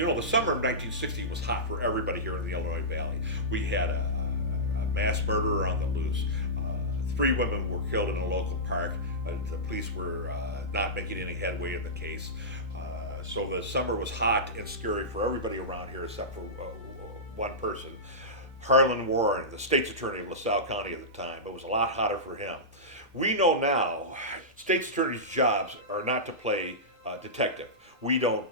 The summer of 1960 was hot for everybody here in the Illinois Valley. We had a mass murderer on the loose. Three women were killed in a local park. The police were not making any headway in the case. So the summer was hot and scary for everybody around here except for one person. Harlan Warren, the state's attorney of LaSalle County at the time, but it was a lot hotter for him. We know now state's attorneys' jobs are not to play detective. We don't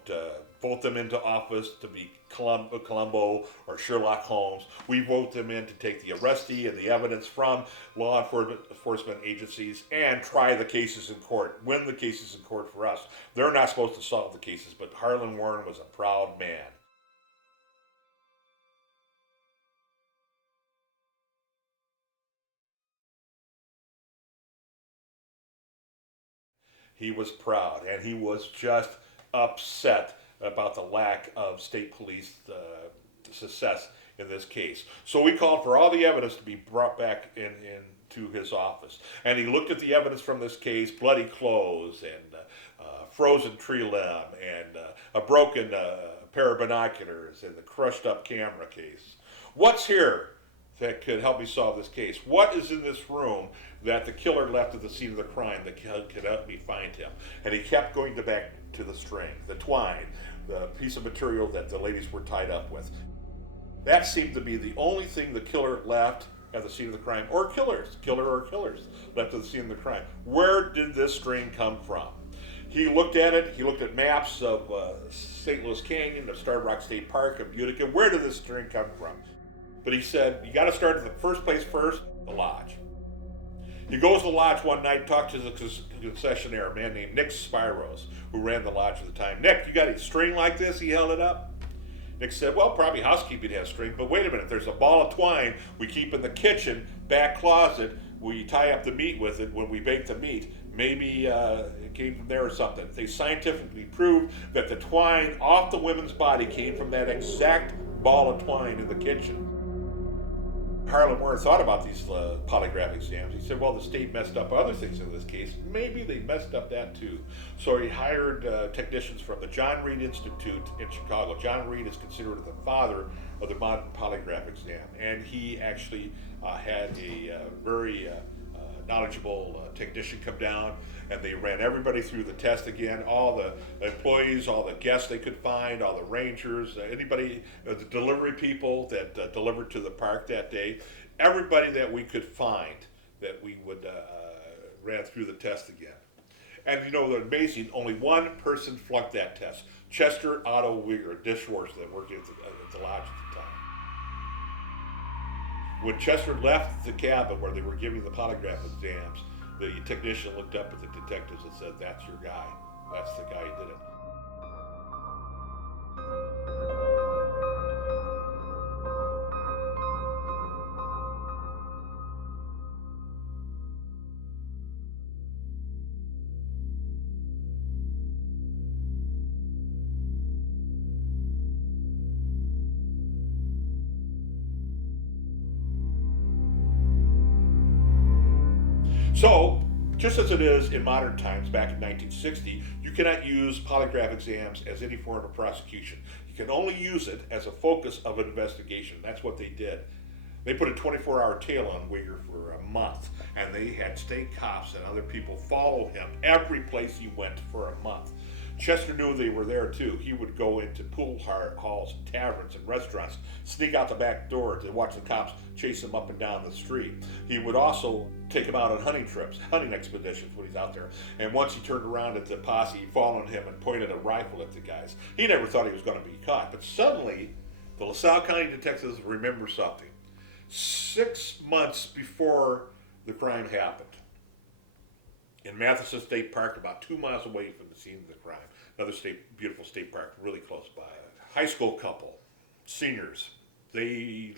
vote them into office to be Columbo or Sherlock Holmes. We vote them in to take the arrestee and the evidence from law enforcement agencies and try the cases in court, win the cases in court for us. They're not supposed to solve the cases, but Harlan Warren was a proud man. He was proud, and he was just upset about the lack of state police success in this case. So we called for all the evidence to be brought back into his office. And he looked at the evidence from this case, bloody clothes and frozen tree limb and a broken pair of binoculars and the crushed up camera case. What's here that could help me solve this case? What is in this room that the killer left at the scene of the crime that could help me find him? And he kept going back to the string, the twine, the piece of material that the ladies were tied up with. That seemed to be the only thing the killer left at the scene of the crime, or killer or killers left at the scene of the crime. Where did this string come from? He looked at it, he looked at maps of St. Louis Canyon, of Starved Rock State Park, of Utica. Where did this string come from? But he said, you got to start at the first place first, the lodge. He goes to the lodge one night, talks to the concessionaire, a man named Nick Spiros, who ran the lodge at the time. Nick, you got a string like this? He held it up. Nick said, well, probably housekeeping has string, but wait a minute, there's a ball of twine we keep in the kitchen, back closet. We tie up the meat with it when we bake the meat. Maybe it came from there or something. They scientifically proved that the twine off the woman's body came from that exact ball of twine in the kitchen. Harlan Warren thought about these polygraph exams. He said, well, the state messed up other things in this case. Maybe they messed up that too. So he hired technicians from the John Reed Institute in Chicago. John Reed is considered the father of the modern polygraph exam. And he actually had a very knowledgeable technician come down, and they ran everybody through the test again, all the employees, all the guests they could find, all the rangers, anybody, the delivery people that delivered to the park that day, everybody that we could find that we would ran through the test again. And the amazing, only one person flunked that test, Chester Otto Wieger, a dishwasher that worked at the lodge at the time. When Chester left the cabin where they were giving the polygraph exams, the technician looked up at the detectives and said, that's your guy. That's the guy who did it. So, just as it is in modern times, back in 1960, you cannot use polygraph exams as any form of prosecution. You can only use it as a focus of an investigation. That's what they did. They put a 24-hour tail on Wieger for a month, and they had state cops and other people follow him every place he went for a month. Chester knew they were there too. He would go into pool halls, taverns, and restaurants, sneak out the back door to watch the cops chase him up and down the street. He would also take him out on hunting trips, hunting expeditions when he's out there. And once he turned around at the posse, he followed him and pointed a rifle at the guys. He never thought he was going to be caught. But suddenly, the LaSalle County detectives remember something. 6 months before the crime happened, in Matheson State Park, about 2 miles away from the scene of the crime, another beautiful state park, really close by. A high school couple, seniors, they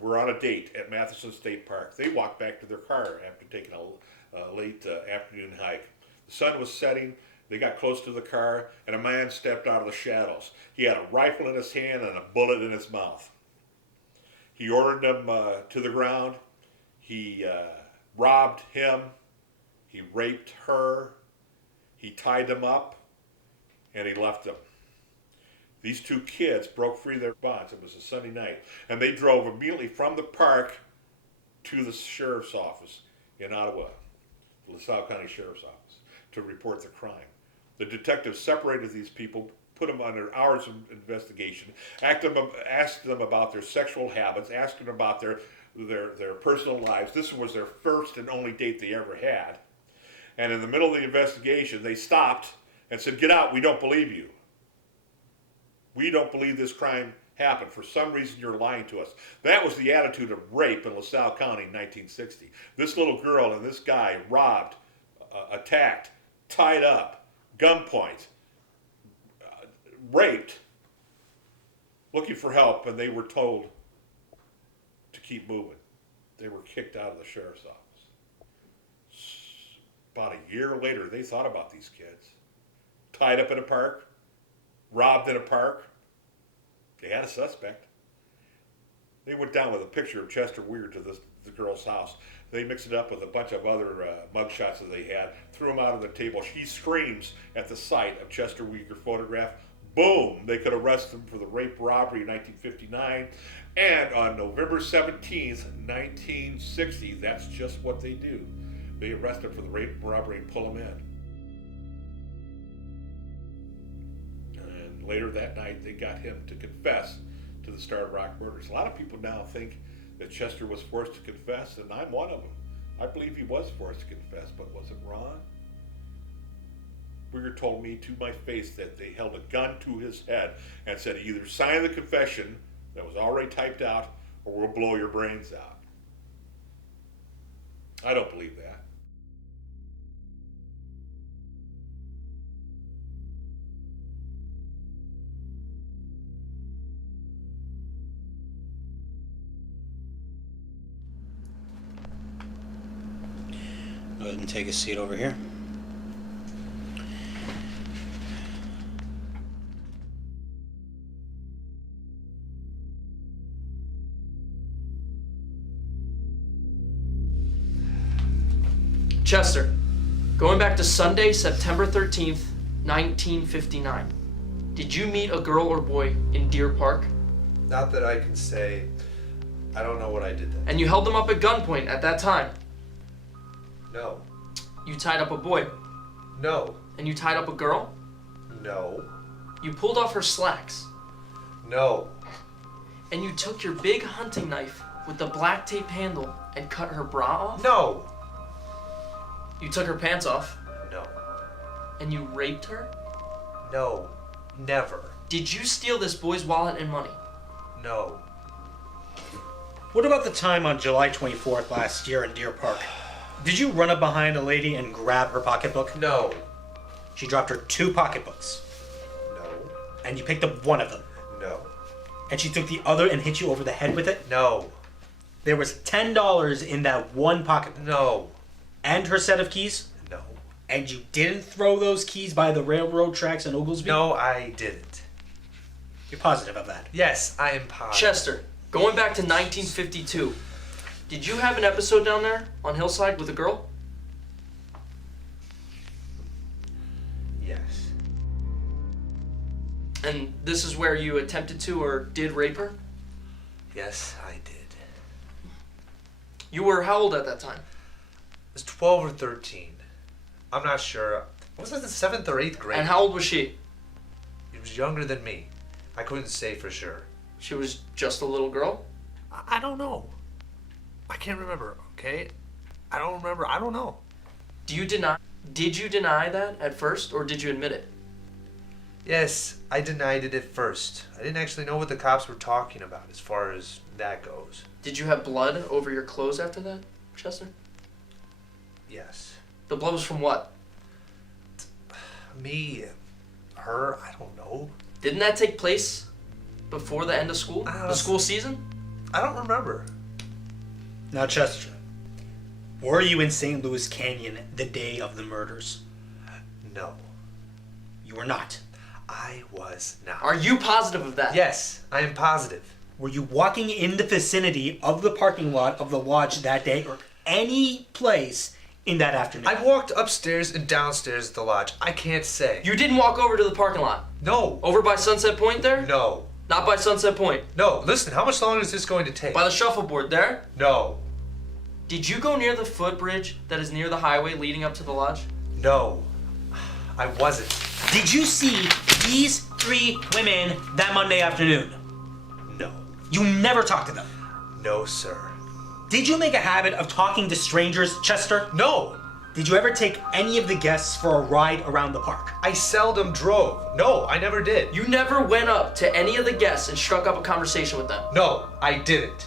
were on a date at Matheson State Park. They walked back to their car after taking a late afternoon hike. The sun was setting. They got close to the car, and a man stepped out of the shadows. He had a rifle in his hand and a bullet in his mouth. He ordered them to the ground. He robbed him. He raped her. He tied them up, and he left them. these two kids broke free of their bonds. It was a Sunday night. And they drove immediately from the park to the sheriff's office in Ottawa, the LaSalle County Sheriff's Office, to report the crime. The detectives separated these people, put them under hours of investigation, asked them about their sexual habits, asked them about their personal lives. This was their first and only date they ever had. And in the middle of the investigation, they stopped and said, "Get out, we don't believe you. We don't believe this crime happened. For some reason, you're lying to us." That was the attitude of rape in LaSalle County in 1960. This little girl and this guy robbed, attacked, tied up, gunpoint, raped, looking for help, and they were told to keep moving. They were kicked out of the sheriff's office. About a year later, they thought about these kids. Tied up in a park, robbed in a park. They had a suspect. They went down with a picture of Chester Weir to the girl's house. They mixed it up with a bunch of other mugshots that they had, threw them out on the table. She screams at the sight of Chester Weir photograph. Boom! They could arrest him for the rape robbery in 1959. And on November 17th, 1960, that's just what they do. They arrest him for the rape robbery and pull him in. And later that night, they got him to confess to the Starved Rock murders. A lot of people now think that Chester was forced to confess, and I'm one of them. I believe he was forced to confess, but was it wrong? Weir told me to my face that they held a gun to his head and said, "Either sign the confession that was already typed out, or we'll blow your brains out." I don't believe that. Go ahead and take a seat over here. Chester, going back to Sunday, September 13th, 1959, did you meet a girl or boy in Deer Park? Not that I can say. I don't know what I did then. And you held them up at gunpoint at that time? No. You tied up a boy? No. And you tied up a girl? No. You pulled off her slacks? No. And you took your big hunting knife with the black tape handle and cut her bra off? No. You took her pants off? No. And you raped her? No. Never. Did you steal this boy's wallet and money? No. What about the time on July 24th last year in Deer Park? Did you run up behind a lady and grab her pocketbook? No. She dropped her 2 pocketbooks. No. And you picked up one of them. No. And she took the other and hit you over the head with it? No. There was $10 in that one pocketbook. No. And her set of keys? No. And you didn't throw those keys by the railroad tracks in Oglesby? No, I didn't. You're positive of that? Yes, I am positive. Chester, going back to 1952, did you have an episode down there on Hillside with a girl? Yes. And this is where you attempted to or did rape her? Yes, I did. You were how old at that time? I was 12 or 13. I'm not sure. I was in the 7th or 8th grade. And how old was she? He was younger than me. I couldn't say for sure. She was just a little girl? I don't know. I can't remember, okay? I don't remember. I don't know. Did you deny that at first, or did you admit it? Yes, I denied it at first. I didn't actually know what the cops were talking about as far as that goes. Did you have blood over your clothes after that, Chester? Yes. The blood was from what? Me, her, I don't know. Didn't that take place before the end of school? The school season? I don't remember. Now, Chester, were you in St. Louis Canyon the day of the murders? No. You were not. I was not. Are you positive of that? Yes, I am positive. Were you walking in the vicinity of the parking lot of the lodge that day or any place in that afternoon? I walked upstairs and downstairs at the lodge. I can't say. You didn't walk over to the parking lot? No. Over by Sunset Point there? No. Not by Sunset Point. No. Listen, how much longer is this going to take? By the shuffleboard there? No. Did you go near the footbridge that is near the highway leading up to the lodge? No. I wasn't. Did you see these 3 women that Monday afternoon? No. You never talked to them. No, sir. Did you make a habit of talking to strangers, Chester? No. Did you ever take any of the guests for a ride around the park? I seldom drove. No, I never did. You never went up to any of the guests and struck up a conversation with them. No, I didn't.